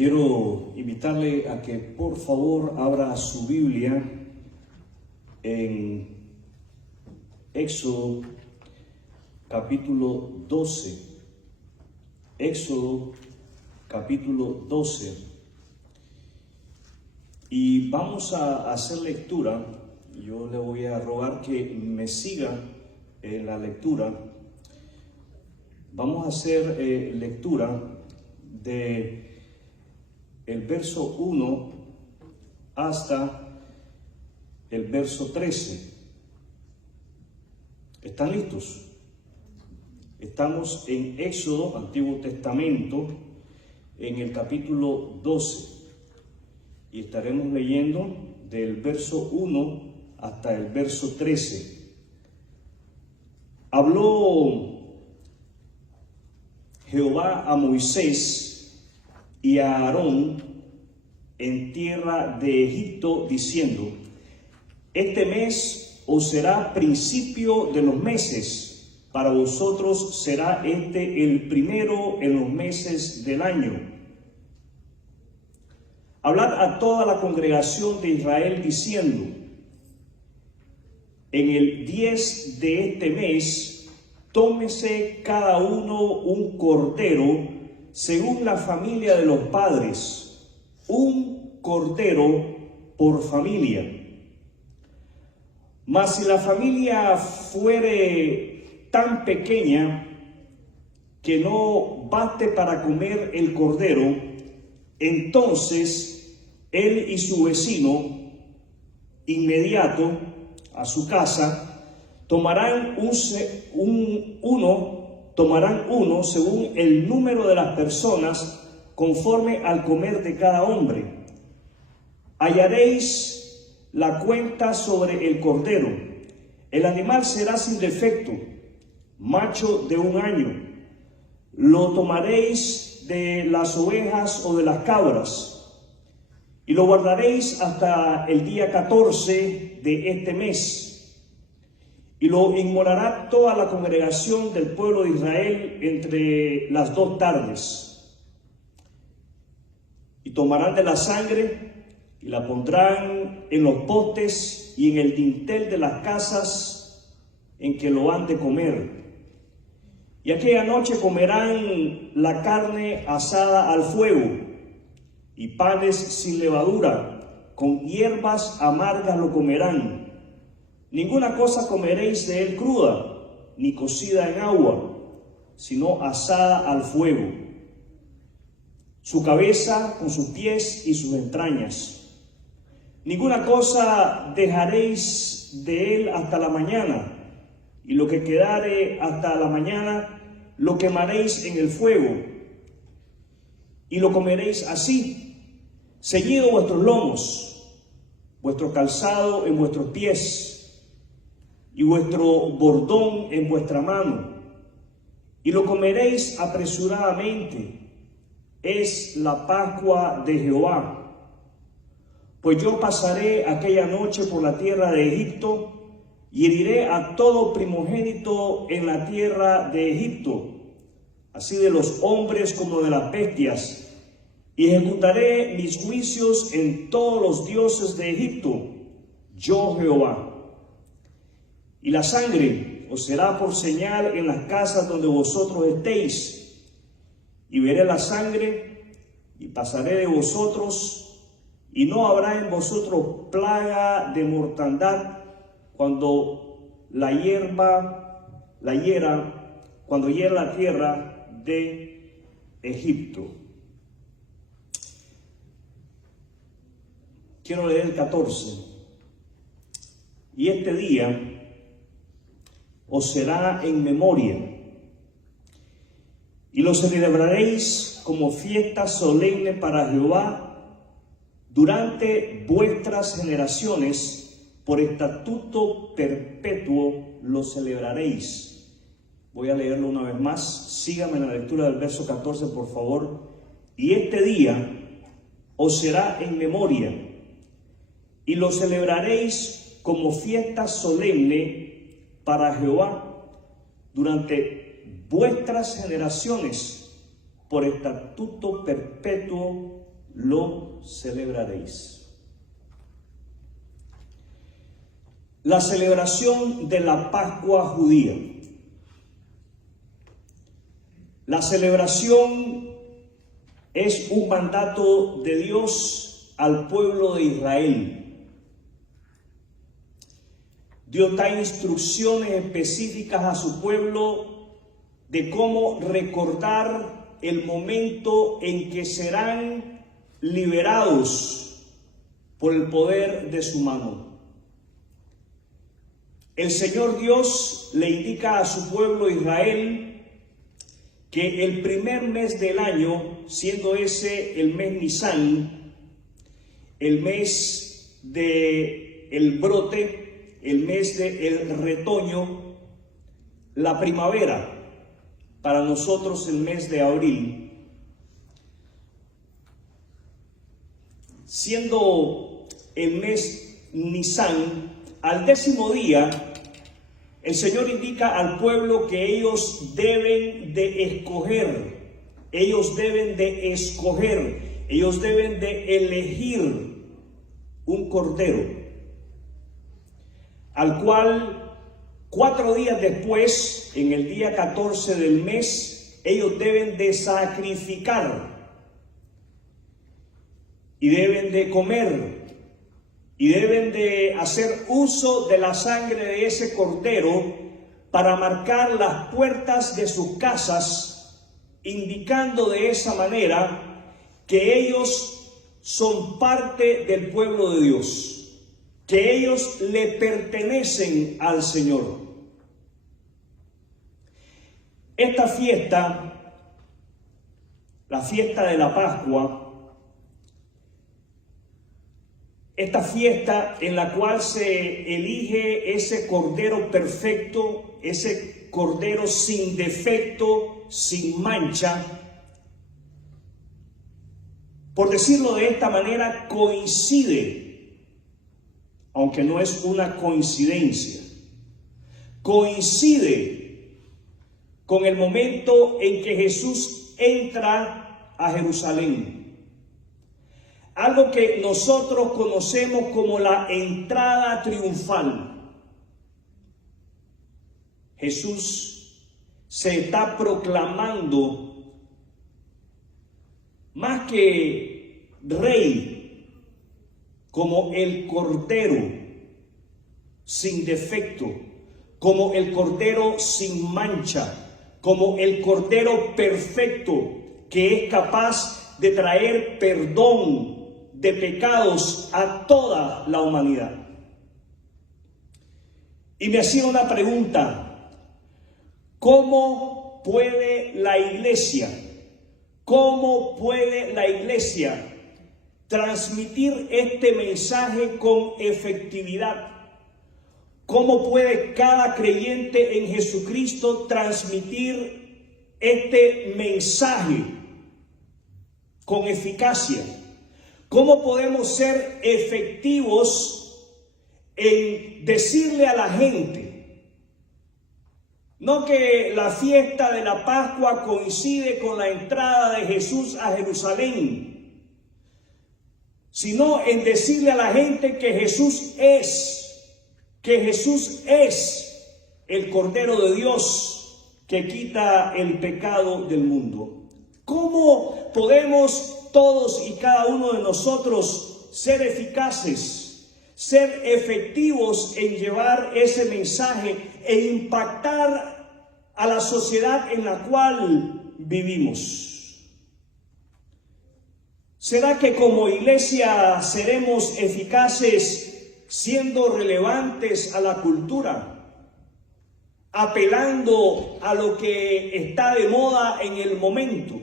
Quiero invitarle a que por favor abra su Biblia en Éxodo capítulo 12. Éxodo capítulo 12. Y vamos a hacer lectura. Yo le voy a rogar que me siga en la lectura. Vamos a hacer lectura de el verso 1 hasta el verso 13. ¿Están listos? Estamos en Éxodo, Antiguo Testamento, en el capítulo 12. Y estaremos leyendo del verso 1 hasta el verso 13. Habló Jehová a Moisés y a Aarón en tierra de Egipto, diciendo: este mes os será principio de los meses, para vosotros será este el primero en los meses del año. Hablad a toda la congregación de Israel diciendo: en el 10 de este mes, tómese cada uno un cordero según la familia de los padres, un cordero por familia. Mas si la familia fuere tan pequeña que no baste para comer el cordero, entonces él y su vecino inmediato a su casa tomarán uno según el número de las personas, conforme al comer de cada hombre. Hallaréis la cuenta sobre el cordero. El animal será sin defecto, macho de 1 año. Lo tomaréis de las ovejas o de las cabras, y lo guardaréis hasta el día 14 de este mes. Y lo inmolará toda la congregación del pueblo de Israel entre las 2 tardes. Y tomarán de la sangre y la pondrán en los postes y en el dintel de las casas en que lo han de comer. Y aquella noche comerán la carne asada al fuego y panes sin levadura, con hierbas amargas lo comerán. Ninguna cosa comeréis de él cruda, ni cocida en agua, sino asada al fuego. Su cabeza con sus pies y sus entrañas. Ninguna cosa dejaréis de él hasta la mañana, y lo que quedare hasta la mañana lo quemaréis en el fuego, y lo comeréis así, ceñido vuestros lomos, vuestro calzado en vuestros pies, y vuestro bordón en vuestra mano, y lo comeréis apresuradamente. Es la Pascua de Jehová. Pues yo pasaré aquella noche por la tierra de Egipto, y heriré a todo primogénito en la tierra de Egipto, así de los hombres como de las bestias, y ejecutaré mis juicios en todos los dioses de Egipto, yo Jehová. Y la sangre os será por señal en las casas donde vosotros estéis. Y veré la sangre y pasaré de vosotros, y no habrá en vosotros plaga de mortandad cuando hiera la tierra de Egipto. Quiero leer el 14. Y este día os será en memoria, y lo celebraréis como fiesta solemne para Jehová durante vuestras generaciones, por estatuto perpetuo lo celebraréis. Voy a leerlo una vez más. Síganme en la lectura del verso 14, por favor. Y este día os será en memoria, y lo celebraréis como fiesta solemne para Jehová durante vuestras generaciones, por estatuto perpetuo lo celebraréis. La celebración de la Pascua judía. La celebración es un mandato de Dios al pueblo de Israel. Dios da instrucciones específicas a su pueblo de cómo recordar el momento en que serán liberados por el poder de su mano. El Señor Dios le indica a su pueblo Israel que el primer mes del año, siendo ese el mes Nisán, el mes del brote, el mes del retoño, la primavera, para nosotros el mes de abril, siendo el mes Nisán, al 10º día, el Señor indica al pueblo que ellos deben de escoger, ellos deben de elegir un cordero, al cual 4 días después, en el día 14 del mes, ellos deben de sacrificar y deben de comer y deben de hacer uso de la sangre de ese cordero para marcar las puertas de sus casas, indicando de esa manera que ellos son parte del pueblo de Dios, que ellos le pertenecen al Señor. Esta fiesta, la fiesta de la Pascua, esta fiesta en la cual se elige ese cordero perfecto, ese cordero sin defecto, sin mancha, por decirlo de esta manera, coincide, aunque no es una coincidencia, coincide con el momento en que Jesús entra a Jerusalén. Algo que nosotros conocemos como la entrada triunfal. Jesús se está proclamando más que rey, como el cordero sin defecto, como el cordero sin mancha, como el cordero perfecto que es capaz de traer perdón de pecados a toda la humanidad. Y me hacía una pregunta: ¿cómo puede la iglesia transmitir este mensaje con efectividad? ¿Cómo puede cada creyente en Jesucristo transmitir este mensaje con eficacia? ¿Cómo podemos ser efectivos en decirle a la gente, no que la fiesta de la Pascua coincide con la entrada de Jesús a Jerusalén, sino en decirle a la gente que Jesús es el Cordero de Dios que quita el pecado del mundo? ¿Cómo podemos todos y cada uno de nosotros ser eficaces, ser efectivos en llevar ese mensaje e impactar a la sociedad en la cual vivimos? ¿Será que como iglesia seremos eficaces siendo relevantes a la cultura, apelando a lo que está de moda en el momento?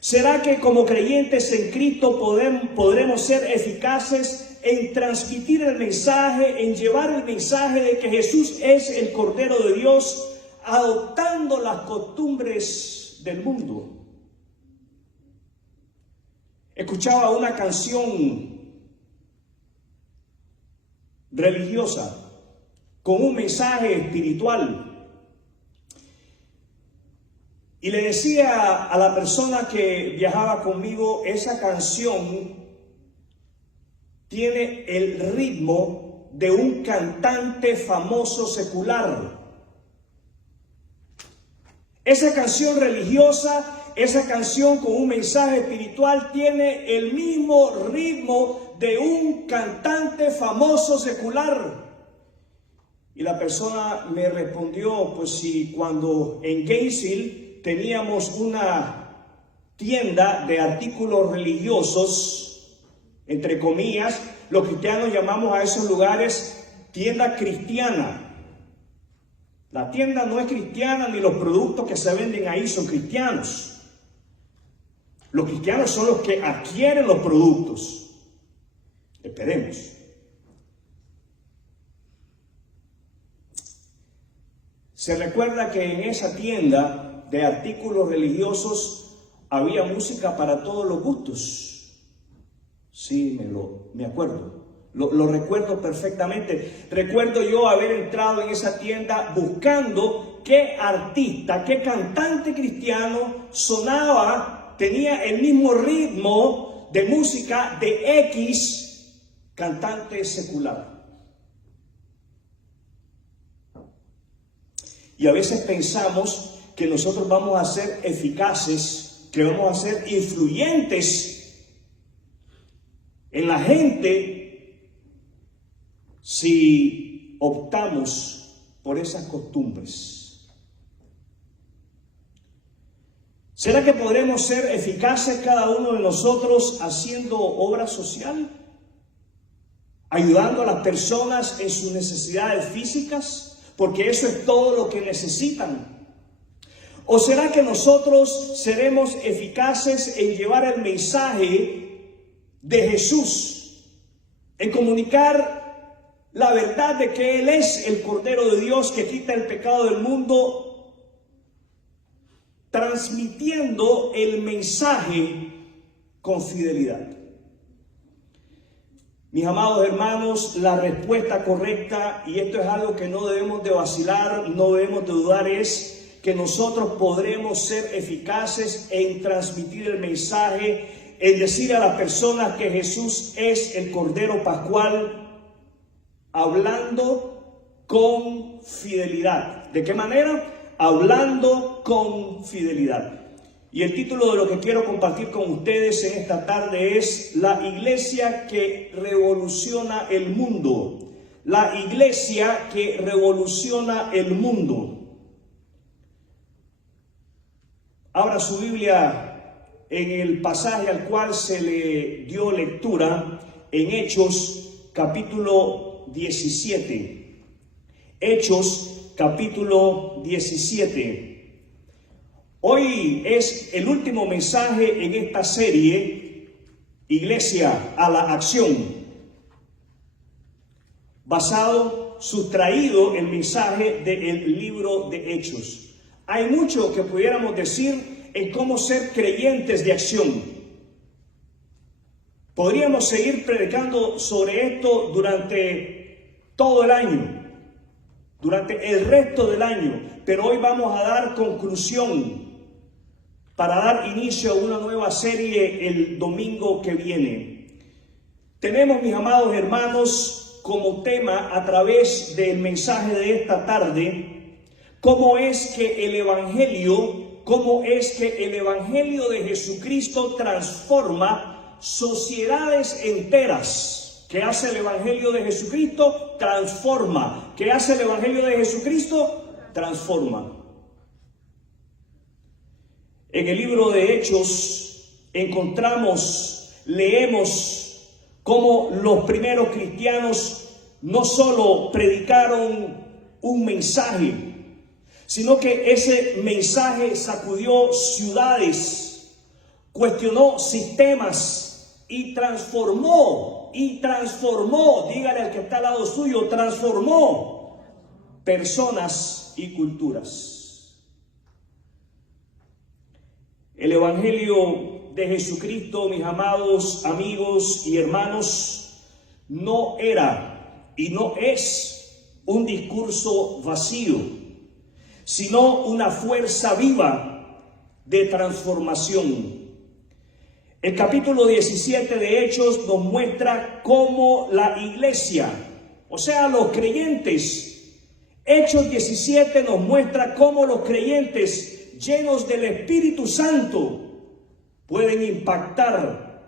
¿Será que como creyentes en Cristo podremos ser eficaces en transmitir el mensaje, en llevar el mensaje de que Jesús es el Cordero de Dios, adoptando las costumbres del mundo? Escuchaba una canción religiosa con un mensaje espiritual. Y le decía a la persona que viajaba conmigo, esa canción tiene el ritmo de un cantante famoso secular. Esa canción religiosa, esa canción con un mensaje espiritual tiene el mismo ritmo de un cantante famoso secular. Y la persona me respondió, pues si cuando en Gainesville teníamos una tienda de artículos religiosos, entre comillas, los cristianos llamamos a esos lugares tienda cristiana. La tienda no es cristiana ni los productos que se venden ahí son cristianos. Los cristianos son los que adquieren los productos. Esperemos. Se recuerda que en esa tienda de artículos religiosos había música para todos los gustos. Sí, me acuerdo. Lo recuerdo perfectamente. Recuerdo yo haber entrado en esa tienda buscando qué artista, qué cantante cristiano sonaba, tenía el mismo ritmo de música de X cantante secular. Y a veces pensamos que nosotros vamos a ser eficaces, que vamos a ser influyentes en la gente si optamos por esas costumbres. ¿Será que podremos ser eficaces cada uno de nosotros haciendo obra social? Ayudando a las personas en sus necesidades físicas, porque eso es todo lo que necesitan. ¿O será que nosotros seremos eficaces en llevar el mensaje de Jesús, en comunicar la verdad de que Él es el Cordero de Dios que quita el pecado del mundo, transmitiendo el mensaje con fidelidad? Mis amados hermanos, la respuesta correcta, y esto es algo que no debemos de vacilar, no debemos de dudar, es que nosotros podremos ser eficaces en transmitir el mensaje, en decir a las personas que Jesús es el Cordero Pascual, hablando con fidelidad. ¿De qué manera? Hablando con fidelidad. Y el título de lo que quiero compartir con ustedes en esta tarde es La iglesia que revoluciona el mundo. La iglesia que revoluciona el mundo. Abra su Biblia en el pasaje al cual se le dio lectura en Hechos capítulo 17. Hechos capítulo 17. Hoy es el último mensaje en esta serie, Iglesia a la Acción, sustraído el mensaje del libro de Hechos. Hay mucho que pudiéramos decir en cómo ser creyentes de acción. Podríamos seguir predicando sobre esto durante todo el año, durante el resto del año, pero hoy vamos a dar conclusión para dar inicio a una nueva serie el domingo que viene. Tenemos, mis amados hermanos, como tema a través del mensaje de esta tarde, cómo es que el Evangelio de Jesucristo transforma sociedades enteras. ¿Qué hace el Evangelio de Jesucristo? Transforma. ¿Qué hace el Evangelio de Jesucristo? Transforma. En el libro de Hechos leemos cómo los primeros cristianos no solo predicaron un mensaje, sino que ese mensaje sacudió ciudades, cuestionó sistemas y transformó, dígale al que está al lado suyo, transformó personas y culturas. El Evangelio de Jesucristo, mis amados amigos y hermanos, no era y no es un discurso vacío, sino una fuerza viva de transformación. El capítulo 17 de Hechos nos muestra cómo la iglesia, o sea, los creyentes, Hechos 17 nos muestra cómo los creyentes llenos del Espíritu Santo pueden impactar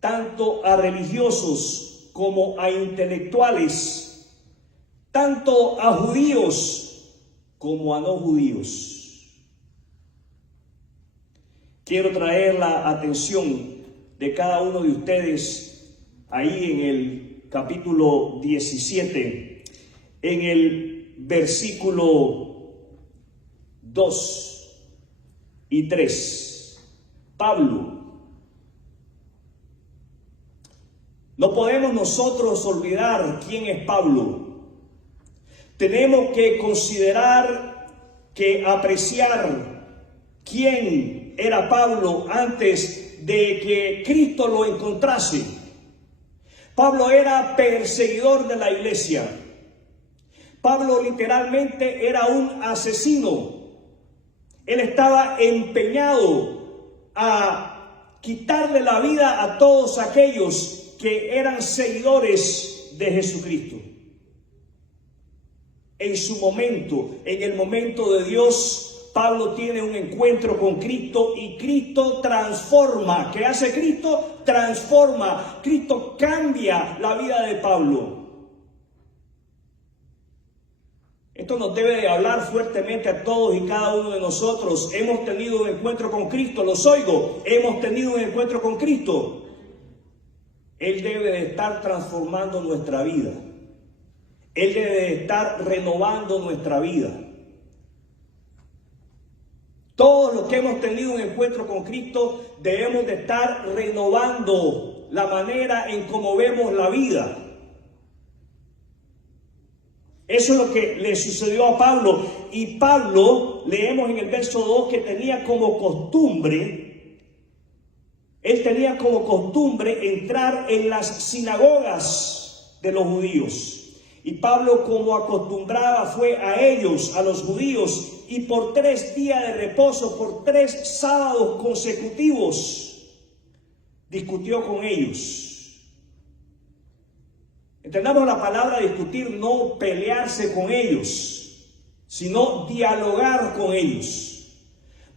tanto a religiosos como a intelectuales, tanto a judíos como a no judíos. Quiero traer la atención de cada uno de ustedes ahí en el capítulo 17, en el versículo 2 y 3. Pablo. No podemos nosotros olvidar quién es Pablo. Tenemos que considerar, que apreciar quién era Pablo antes de que Cristo lo encontrase. Pablo era perseguidor de la iglesia. Pablo literalmente era un asesino. Él estaba empeñado a quitarle la vida a todos aquellos que eran seguidores de Jesucristo. En su momento, en el momento de Dios, Pablo tiene un encuentro con Cristo y Cristo transforma. ¿Qué hace Cristo? Transforma. Cristo cambia la vida de Pablo. Esto nos debe de hablar fuertemente a todos y cada uno de nosotros. Hemos tenido un encuentro con Cristo, los oigo. Hemos tenido un encuentro con Cristo. Él debe de estar transformando nuestra vida. Él debe de estar renovando nuestra vida. Todos los que hemos tenido un encuentro con Cristo debemos de estar renovando la manera en cómo vemos la vida. Eso es lo que le sucedió a Pablo. Y Pablo, leemos en el verso 2, que tenía como costumbre, él tenía como costumbre entrar en las sinagogas de los judíos. Y Pablo, como acostumbraba, fue a ellos, a los judíos, y por 3 días de reposo, por 3 sábados consecutivos, discutió con ellos. Entendamos la palabra discutir, no pelearse con ellos, sino dialogar con ellos.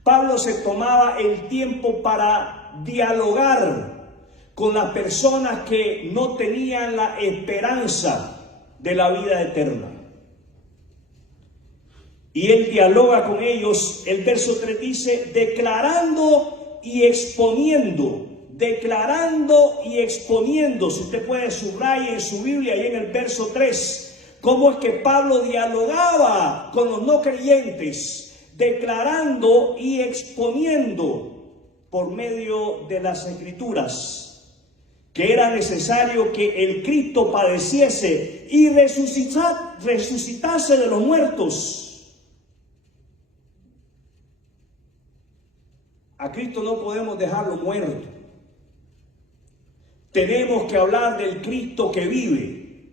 Pablo se tomaba el tiempo para dialogar con las personas que no tenían la esperanza de la vida eterna. Y él dialoga con ellos. El verso 3 dice, declarando y exponiendo. Declarando y exponiendo. Si usted puede subrayar en su Biblia, ahí en el verso 3, cómo es que Pablo dialogaba con los no creyentes, declarando y exponiendo por medio de las Escrituras que era necesario que el Cristo padeciese y resucitase de los muertos. A Cristo no podemos dejarlo muerto. Tenemos que hablar del Cristo que vive.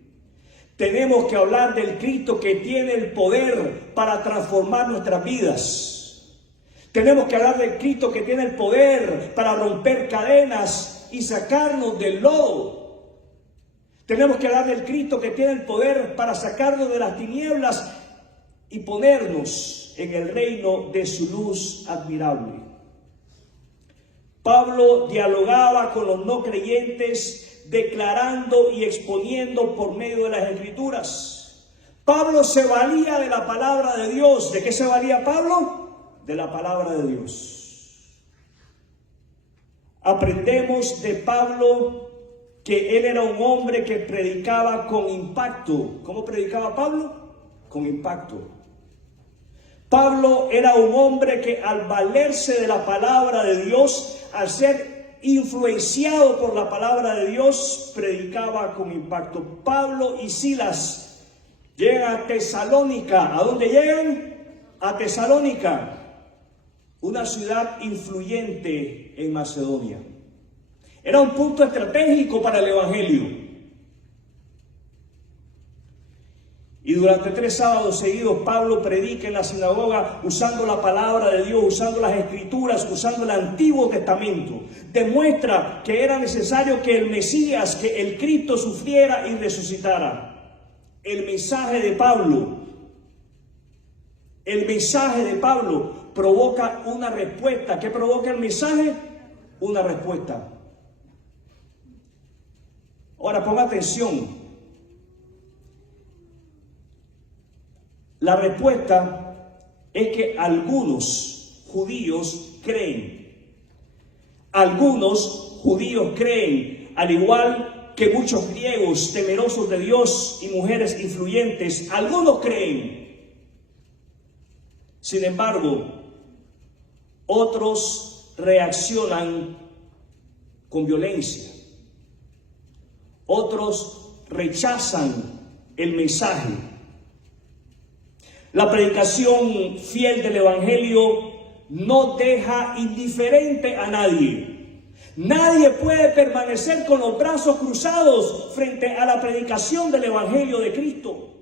Tenemos que hablar del Cristo que tiene el poder para transformar nuestras vidas. Tenemos que hablar del Cristo que tiene el poder para romper cadenas y sacarnos del lodo. Tenemos que hablar del Cristo que tiene el poder para sacarnos de las tinieblas y ponernos en el reino de su luz admirable. Pablo dialogaba con los no creyentes, declarando y exponiendo por medio de las Escrituras. Pablo se valía de la palabra de Dios. ¿De qué se valía Pablo? De la palabra de Dios. Aprendemos de Pablo que él era un hombre que predicaba con impacto. ¿Cómo predicaba Pablo? Con impacto. Pablo era un hombre que al valerse de la palabra de Dios, al ser influenciado por la palabra de Dios, predicaba con impacto. Pablo y Silas llegan a Tesalónica. ¿A dónde llegan? A Tesalónica, una ciudad influyente en Macedonia. Era un punto estratégico para el evangelio. Y durante 3 sábados seguidos Pablo predica en la sinagoga usando la palabra de Dios, usando las escrituras, usando el Antiguo Testamento. Demuestra que era necesario que el Mesías, que el Cristo sufriera y resucitara. El mensaje de Pablo provoca una respuesta. ¿Qué provoca el mensaje? Una respuesta. Ahora ponga atención. La respuesta es que algunos judíos creen. Algunos judíos creen, al igual que muchos griegos temerosos de Dios y mujeres influyentes, algunos creen. Sin embargo, otros reaccionan con violencia. Otros rechazan el mensaje. La predicación fiel del Evangelio no deja indiferente a nadie. Nadie puede permanecer con los brazos cruzados frente a la predicación del Evangelio de Cristo.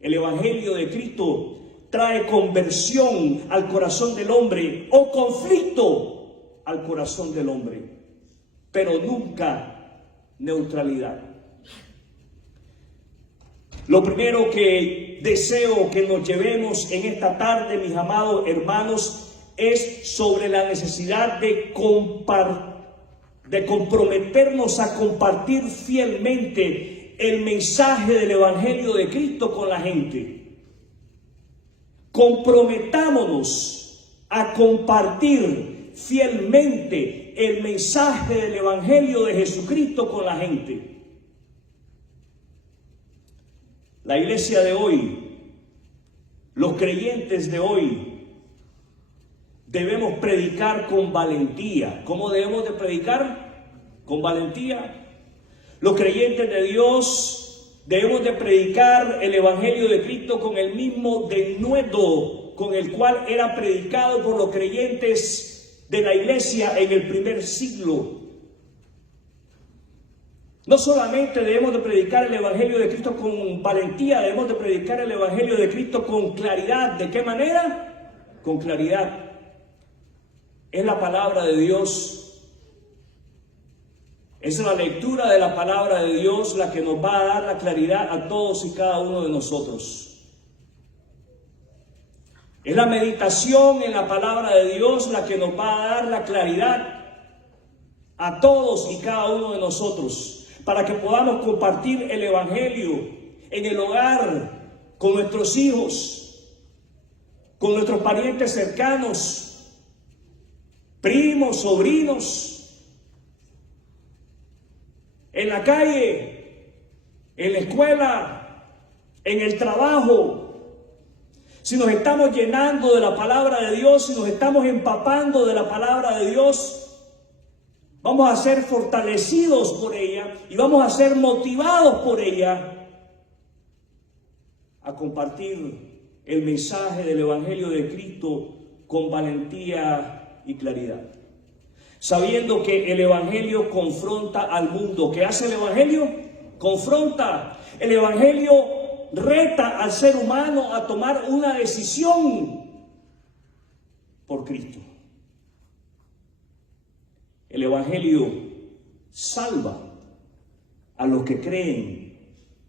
El Evangelio de Cristo trae conversión al corazón del hombre o conflicto al corazón del hombre, pero nunca neutralidad. Lo primero que deseo que nos llevemos en esta tarde, mis amados hermanos, es sobre la necesidad de comprometernos a compartir fielmente el mensaje del Evangelio de Cristo con la gente. Comprometámonos a compartir fielmente el mensaje del Evangelio de Jesucristo con la gente. La iglesia de hoy, los creyentes de hoy, debemos predicar con valentía. ¿Cómo debemos de predicar? Con valentía. Los creyentes de Dios debemos de predicar el Evangelio de Cristo con el mismo denuedo con el cual era predicado por los creyentes de la iglesia en el primer siglo. No solamente debemos de predicar el Evangelio de Cristo con valentía, debemos de predicar el Evangelio de Cristo con claridad. ¿De qué manera? Con claridad. Es la palabra de Dios. Es la lectura de la palabra de Dios la que nos va a dar la claridad a todos y cada uno de nosotros. Es la meditación en la palabra de Dios la que nos va a dar la claridad a todos y cada uno de nosotros, para que podamos compartir el Evangelio en el hogar, con nuestros hijos, con nuestros parientes cercanos, primos, sobrinos, en la calle, en la escuela, en el trabajo. Si nos estamos llenando de la palabra de Dios, si nos estamos empapando de la palabra de Dios, vamos a ser fortalecidos por ella y vamos a ser motivados por ella a compartir el mensaje del Evangelio de Cristo con valentía y claridad. Sabiendo que el Evangelio confronta al mundo. ¿Qué hace el Evangelio? Confronta. El Evangelio reta al ser humano a tomar una decisión por Cristo. El Evangelio salva a los que creen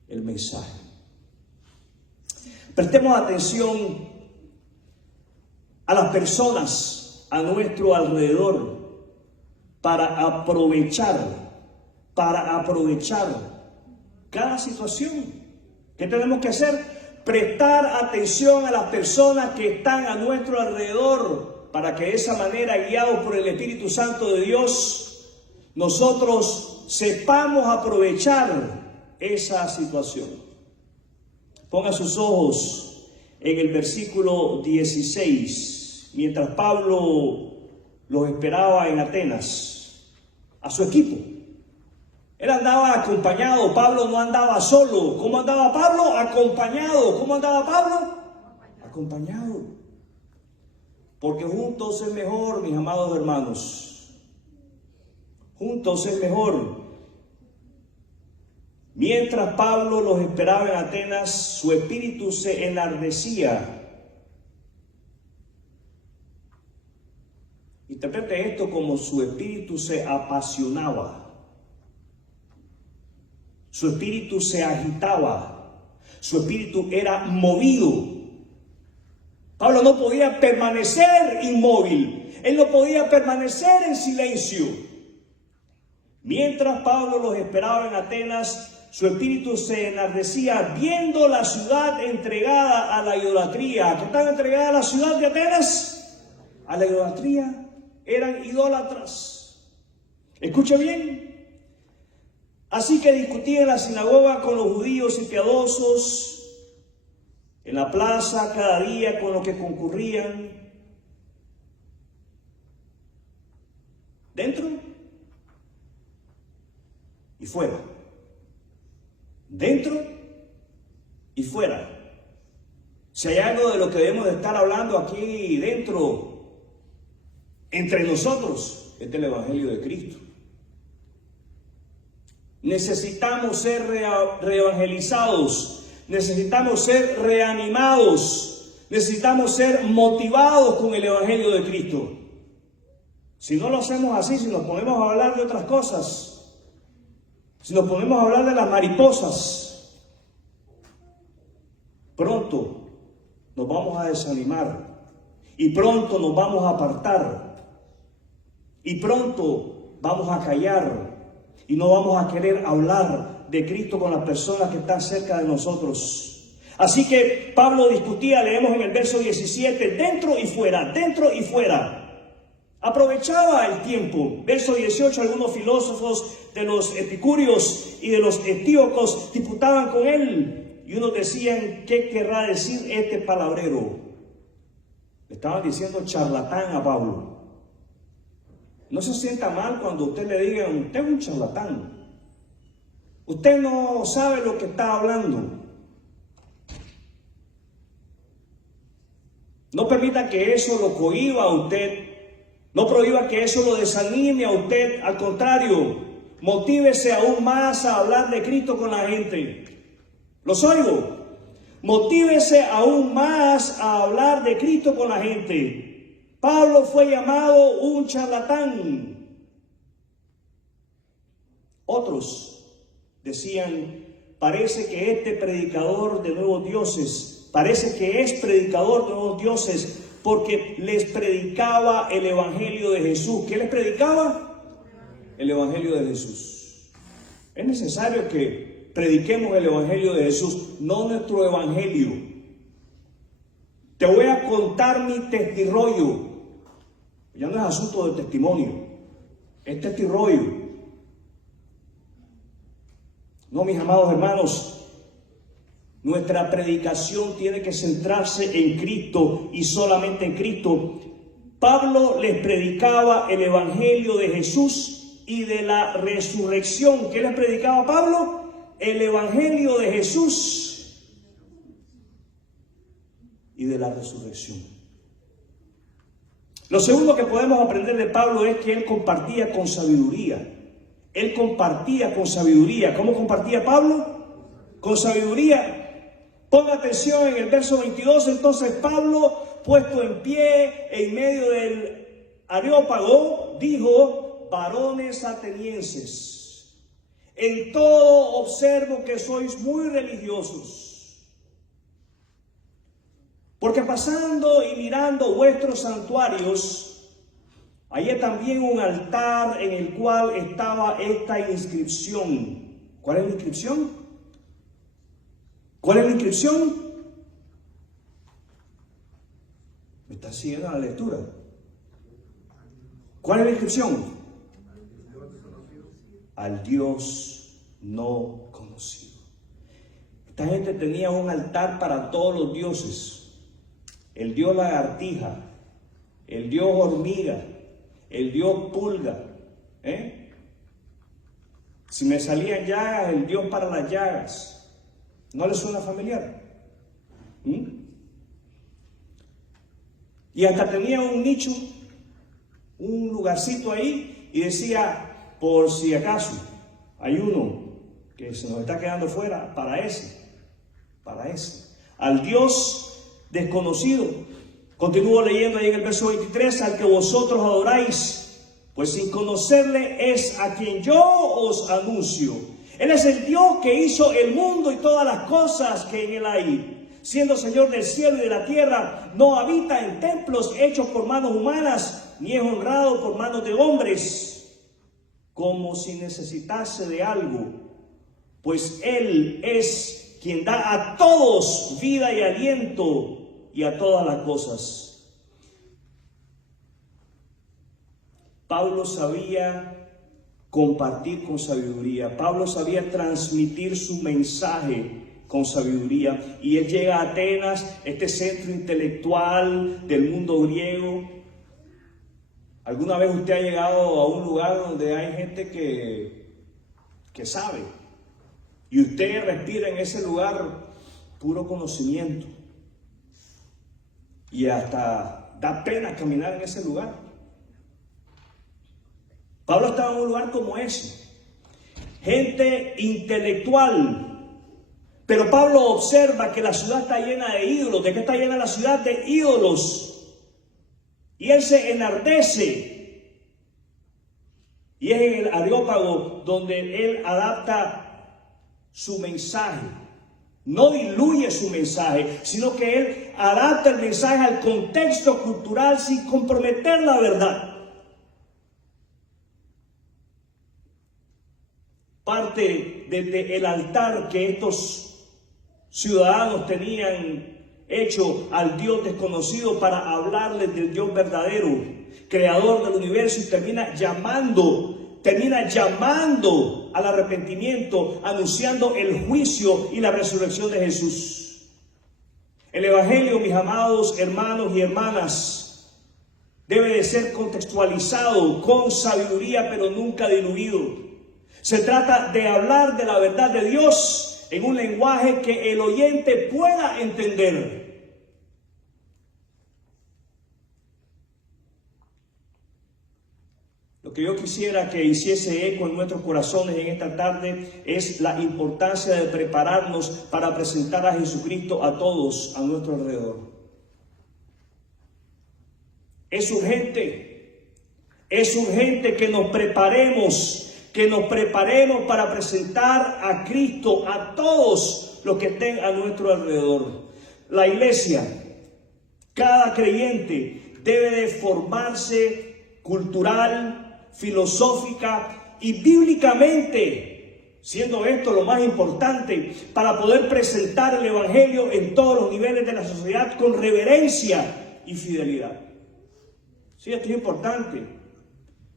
el mensaje. Prestemos atención a las personas a nuestro alrededor para aprovechar cada situación. ¿Qué tenemos que hacer? Prestar atención a las personas que están a nuestro alrededor, para que de esa manera, guiados por el Espíritu Santo de Dios, nosotros sepamos aprovechar esa situación. Ponga sus ojos en el versículo 16. Mientras Pablo los esperaba en Atenas, a su equipo. Él andaba acompañado, Pablo no andaba solo. ¿Cómo andaba Pablo? Acompañado. ¿Cómo andaba Pablo? Acompañado. Porque juntos es mejor, mis amados hermanos. Juntos es mejor. Mientras Pablo los esperaba en Atenas, su espíritu se enardecía. Interprete esto como su espíritu se apasionaba. Su espíritu se agitaba. Su espíritu era movido. Pablo no podía permanecer inmóvil. Él no podía permanecer en silencio. Mientras Pablo los esperaba en Atenas, su espíritu se enardecía viendo la ciudad entregada a la idolatría. ¿A qué estaba entregada la ciudad de Atenas? A la idolatría. Eran idólatras. Escucha bien. Así que discutía en la sinagoga con los judíos y piadosos, en la plaza cada día con los que concurrían. Dentro y fuera. Dentro y fuera. Si hay algo de lo que debemos de estar hablando aquí dentro, entre nosotros, es el Evangelio de Cristo. Necesitamos ser reevangelizados, necesitamos ser reanimados, necesitamos ser motivados con el Evangelio de Cristo. Si no lo hacemos así, si nos ponemos a hablar de otras cosas, si nos ponemos a hablar de las mariposas, pronto nos vamos a desanimar y pronto nos vamos a apartar y pronto vamos a callar. Y no vamos a querer hablar de Cristo con las personas que están cerca de nosotros. Así que Pablo discutía, leemos en el verso 17, dentro y fuera, dentro y fuera. Aprovechaba el tiempo. Verso 18, algunos filósofos de los epicúreos y de los etíocos disputaban con él. Y unos decían, ¿qué querrá decir este palabrero? Le estaban diciendo charlatán a Pablo. No se sienta mal cuando usted le diga, usted es un charlatán. Usted no sabe lo que está hablando. No permita que eso lo cohíba a usted. No prohíba que eso lo desanime a usted. Al contrario, motívese aún más a hablar de Cristo con la gente. ¿Los oigo? Motívese aún más a hablar de Cristo con la gente. Pablo fue llamado un charlatán. Otros decían, parece que este predicador de nuevos dioses, parece que es predicador de nuevos dioses, porque les predicaba el Evangelio de Jesús. ¿Qué les predicaba? El Evangelio de Jesús. Es necesario que prediquemos el Evangelio de Jesús, no nuestro Evangelio. Te voy a contar mi testirollo. Ya no es asunto de testimonio, es testirollo. No, mis amados hermanos, nuestra predicación tiene que centrarse en Cristo y solamente en Cristo. Pablo les predicaba el Evangelio de Jesús y de la resurrección. ¿Qué les predicaba Pablo? El Evangelio de Jesús y de la resurrección. Lo segundo que podemos aprender de Pablo es que él compartía con sabiduría. Él compartía con sabiduría. ¿Cómo compartía Pablo? Con sabiduría. Ponga atención en el verso 22. Entonces Pablo, puesto en pie en medio del Areópago, dijo, varones atenienses, en todo observo que sois muy religiosos. Porque pasando y mirando vuestros santuarios, hallé también un altar en el cual estaba esta inscripción. ¿Cuál es la inscripción? ¿Cuál es la inscripción? ¿Me está siguiendo la lectura? ¿Cuál es la inscripción? Al Dios no conocido. Esta gente tenía un altar para todos los dioses. El dios lagartija, el dios hormiga, el dios pulga. Si me salían llagas, el dios para las llagas. ¿No les suena familiar? Y hasta tenía un nicho, un lugarcito ahí, y decía, por si acaso, hay uno que se nos está quedando fuera, para ese. Al Dios desconocido. Continúo leyendo ahí en el verso 23, al que vosotros adoráis, pues sin conocerle es a quien yo os anuncio. Él es el Dios que hizo el mundo y todas las cosas que en él hay. Siendo Señor del cielo y de la tierra, no habita en templos hechos por manos humanas, ni es honrado por manos de hombres, como si necesitase de algo, pues Él es quien da a todos vida y aliento y a todas las cosas. Pablo sabía compartir con sabiduría. Pablo sabía transmitir su mensaje con sabiduría. Y él llega a Atenas, este centro intelectual del mundo griego. ¿Alguna vez usted ha llegado a un lugar donde hay gente que sabe? Y usted respira en ese lugar puro conocimiento. Y hasta da pena caminar en ese lugar. Pablo estaba en un lugar como ese. Gente intelectual. Pero Pablo observa que la ciudad está llena de ídolos. ¿De qué está llena la ciudad? De ídolos. Y él se enardece. Y es en el Areópago donde él adapta su mensaje. No diluye su mensaje, sino que él adapta el mensaje al contexto cultural sin comprometer la verdad. Parte desde el altar que estos ciudadanos tenían hecho al Dios desconocido para hablarles del Dios verdadero, creador del universo, y termina llamando al arrepentimiento, anunciando el juicio y la resurrección de Jesús. El Evangelio, mis amados hermanos y hermanas, debe de ser contextualizado con sabiduría, pero nunca diluido. Se trata de hablar de la verdad de Dios en un lenguaje que el oyente pueda entender. Lo que yo quisiera que hiciese eco en nuestros corazones en esta tarde es la importancia de prepararnos para presentar a Jesucristo a todos a nuestro alrededor. Es urgente que nos preparemos para presentar a Cristo a todos los que estén a nuestro alrededor. La iglesia, cada creyente debe de formarse cultural, filosófica y bíblicamente, siendo esto lo más importante, para poder presentar el Evangelio en todos los niveles de la sociedad con reverencia y fidelidad. Sí, esto es importante,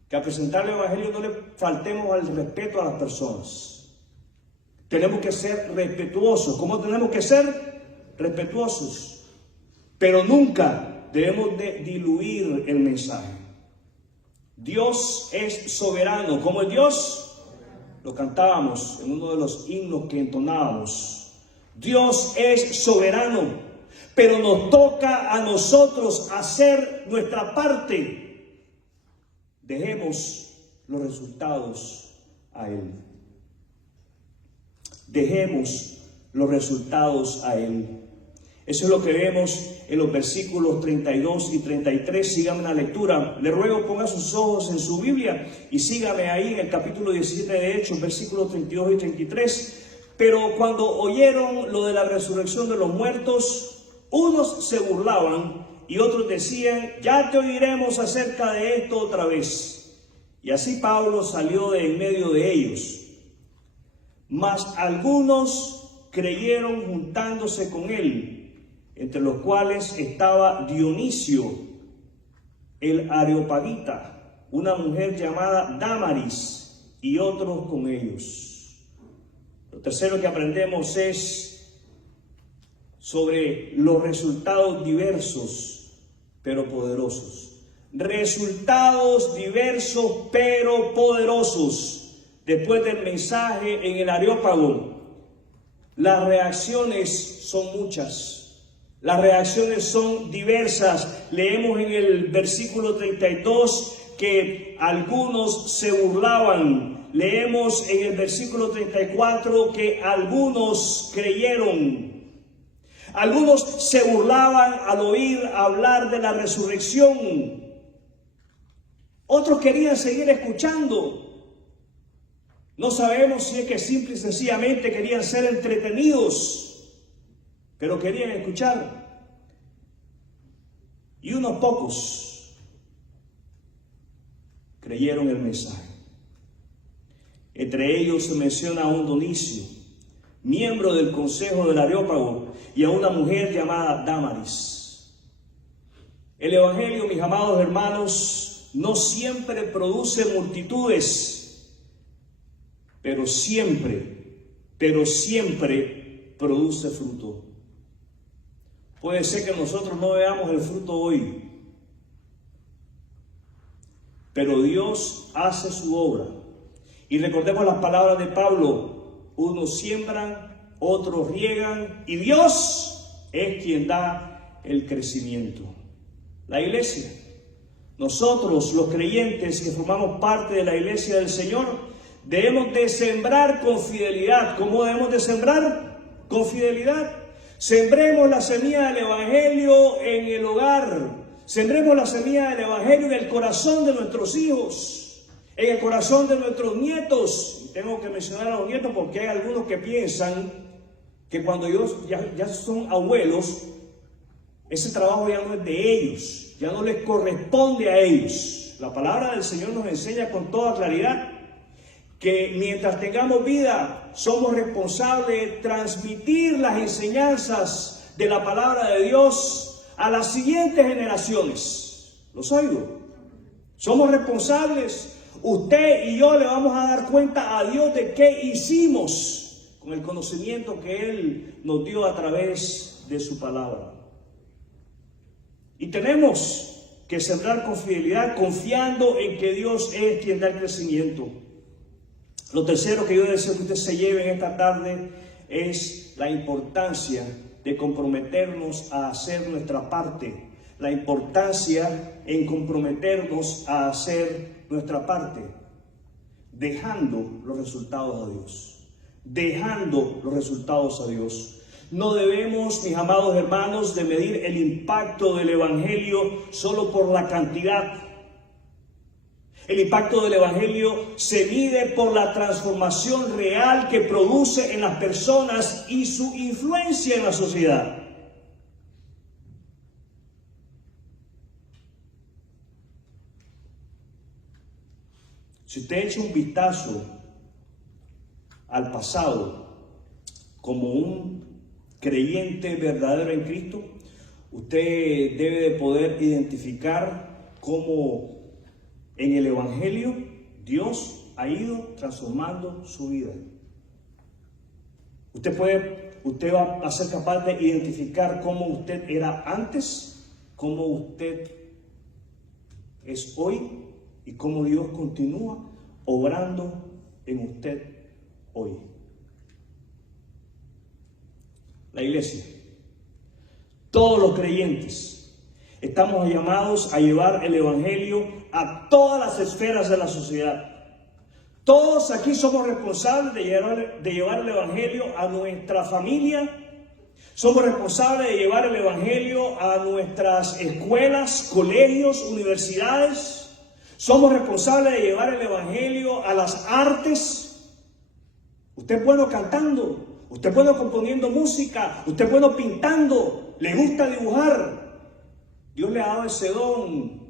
que al presentar el Evangelio no le faltemos al respeto a las personas. Tenemos que ser respetuosos. ¿Cómo tenemos que ser? Respetuosos. Pero nunca debemos de diluir el mensaje. Dios es soberano. ¿Cómo es Dios? Lo cantábamos en uno de los himnos que entonábamos. Dios es soberano, pero nos toca a nosotros hacer nuestra parte. Dejemos los resultados a Él. Dejemos los resultados a Él. Eso es lo que vemos en los versículos 32 y 33. Síganme en la lectura. Le ruego ponga sus ojos en su Biblia y sígame ahí en el capítulo 17 de Hechos, versículos 32 y 33. Pero cuando oyeron lo de la resurrección de los muertos, unos se burlaban y otros decían: ya te oiremos acerca de esto otra vez. Y así Pablo salió de en medio de ellos. Mas algunos creyeron juntándose con él, entre los cuales estaba Dionisio, el Areopagita, una mujer llamada Dámaris, y otros con ellos. Lo tercero que aprendemos es sobre los resultados diversos, pero poderosos. Resultados diversos, pero poderosos. Después del mensaje en el Areópago, las reacciones son muchas. Las reacciones son diversas. Leemos en el versículo 32 que algunos se burlaban. Leemos en el versículo 34 que algunos creyeron. Algunos se burlaban al oír hablar de la resurrección. Otros querían seguir escuchando. No sabemos si es que simple y sencillamente querían ser entretenidos, pero querían escuchar. Y unos pocos creyeron el mensaje. Entre ellos se menciona a un Donicio, miembro del Consejo del Areópago, y a una mujer llamada Dámaris. El Evangelio, mis amados hermanos, no siempre produce multitudes, pero siempre produce fruto. Puede ser que nosotros no veamos el fruto hoy, pero Dios hace su obra. Y recordemos las palabras de Pablo: unos siembran, otros riegan, y Dios es quien da el crecimiento. La iglesia, nosotros los creyentes que formamos parte de la iglesia del Señor, debemos de sembrar con fidelidad. ¿Cómo debemos de sembrar? Con fidelidad. Sembremos la semilla del Evangelio en el hogar. Sembremos la semilla del Evangelio en el corazón de nuestros hijos, en el corazón de nuestros nietos. Y tengo que mencionar a los nietos porque hay algunos que piensan que cuando ellos ya son abuelos, ese trabajo ya no es de ellos, ya no les corresponde a ellos. La palabra del Señor nos enseña con toda claridad que mientras tengamos vida, somos responsables de transmitir las enseñanzas de la palabra de Dios a las siguientes generaciones. ¿Los oigo? Somos responsables. Usted y yo le vamos a dar cuenta a Dios de qué hicimos con el conocimiento que Él nos dio a través de su palabra. Y tenemos que sembrar con fidelidad, confiando en que Dios es quien da el crecimiento. Lo tercero que yo deseo que usted se lleve en esta tarde es la importancia de comprometernos a hacer nuestra parte. La importancia en comprometernos a hacer nuestra parte, dejando los resultados a Dios. Dejando los resultados a Dios. No debemos, mis amados hermanos, de medir el impacto del Evangelio solo por la cantidad. El impacto del Evangelio se mide por la transformación real que produce en las personas y su influencia en la sociedad. Si usted echa un vistazo al pasado como un creyente verdadero en Cristo, usted debe de poder identificar cómo en el Evangelio Dios ha ido transformando su vida. Usted va a ser capaz de identificar cómo usted era antes, cómo usted es hoy y cómo Dios continúa obrando en usted hoy. La iglesia, todos los creyentes, estamos llamados a llevar el Evangelio a todas las esferas de la sociedad. Todos aquí somos responsables de llevar el Evangelio a nuestra familia. Somos responsables de llevar el Evangelio a nuestras escuelas, colegios, universidades. Somos responsables de llevar el Evangelio a las artes. Usted es bueno cantando, usted es bueno componiendo música, usted es bueno pintando, le gusta dibujar. Dios le ha dado ese don,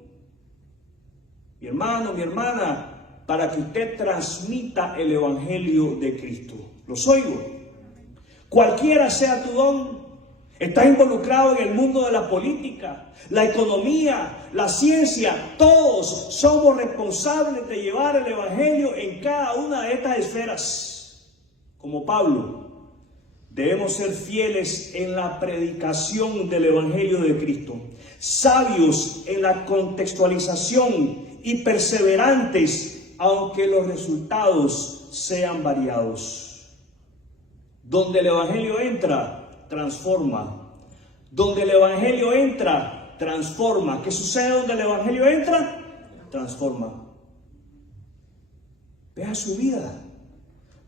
mi hermano, mi hermana, para que usted transmita el Evangelio de Cristo. ¿Los oigo? Cualquiera sea tu don, estás involucrado en el mundo de la política, la economía, la ciencia. Todos somos responsables de llevar el Evangelio en cada una de estas esferas. Como Pablo, debemos ser fieles en la predicación del Evangelio de Cristo, sabios en la contextualización y perseverantes, aunque los resultados sean variados. Donde el Evangelio entra, transforma. Donde el Evangelio entra, transforma. ¿Qué sucede donde el Evangelio entra? transforma. Vea su vida.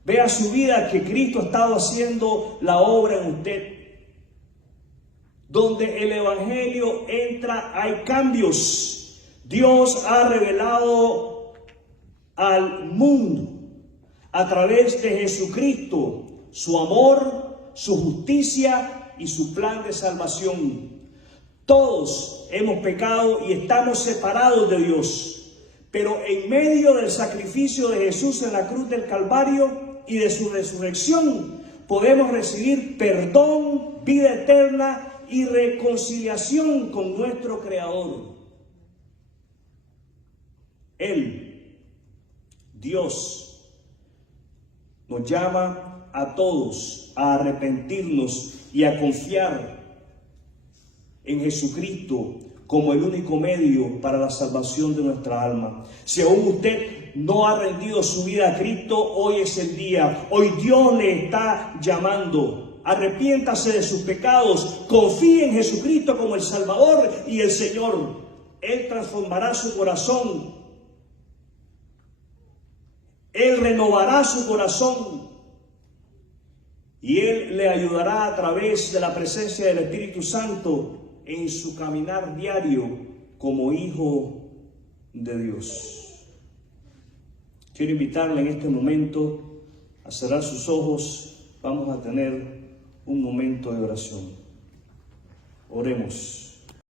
Vea su vida, que Cristo ha estado haciendo la obra en usted. Donde el Evangelio entra, hay cambios. Dios ha revelado al mundo a través de Jesucristo su amor, su justicia y su plan de salvación. Todos hemos pecado y estamos separados de Dios, pero en medio del sacrificio de Jesús en la cruz del Calvario y de su resurrección, podemos recibir perdón, vida eterna y reconciliación con nuestro Creador. Él, Dios, nos llama a todos a arrepentirnos y a confiar en Jesucristo como el único medio para la salvación de nuestra alma. Si aún usted no ha rendido su vida a Cristo, hoy es el día. Hoy Dios le está llamando. Arrepiéntase de sus pecados, confíe en Jesucristo como el Salvador y el Señor. Él transformará su corazón. Él renovará su corazón. Y Él le ayudará a través de la presencia del Espíritu Santo en su caminar diario como hijo de Dios. Quiero invitarle en este momento a cerrar sus ojos. Vamos a tener un momento de oración. Oremos.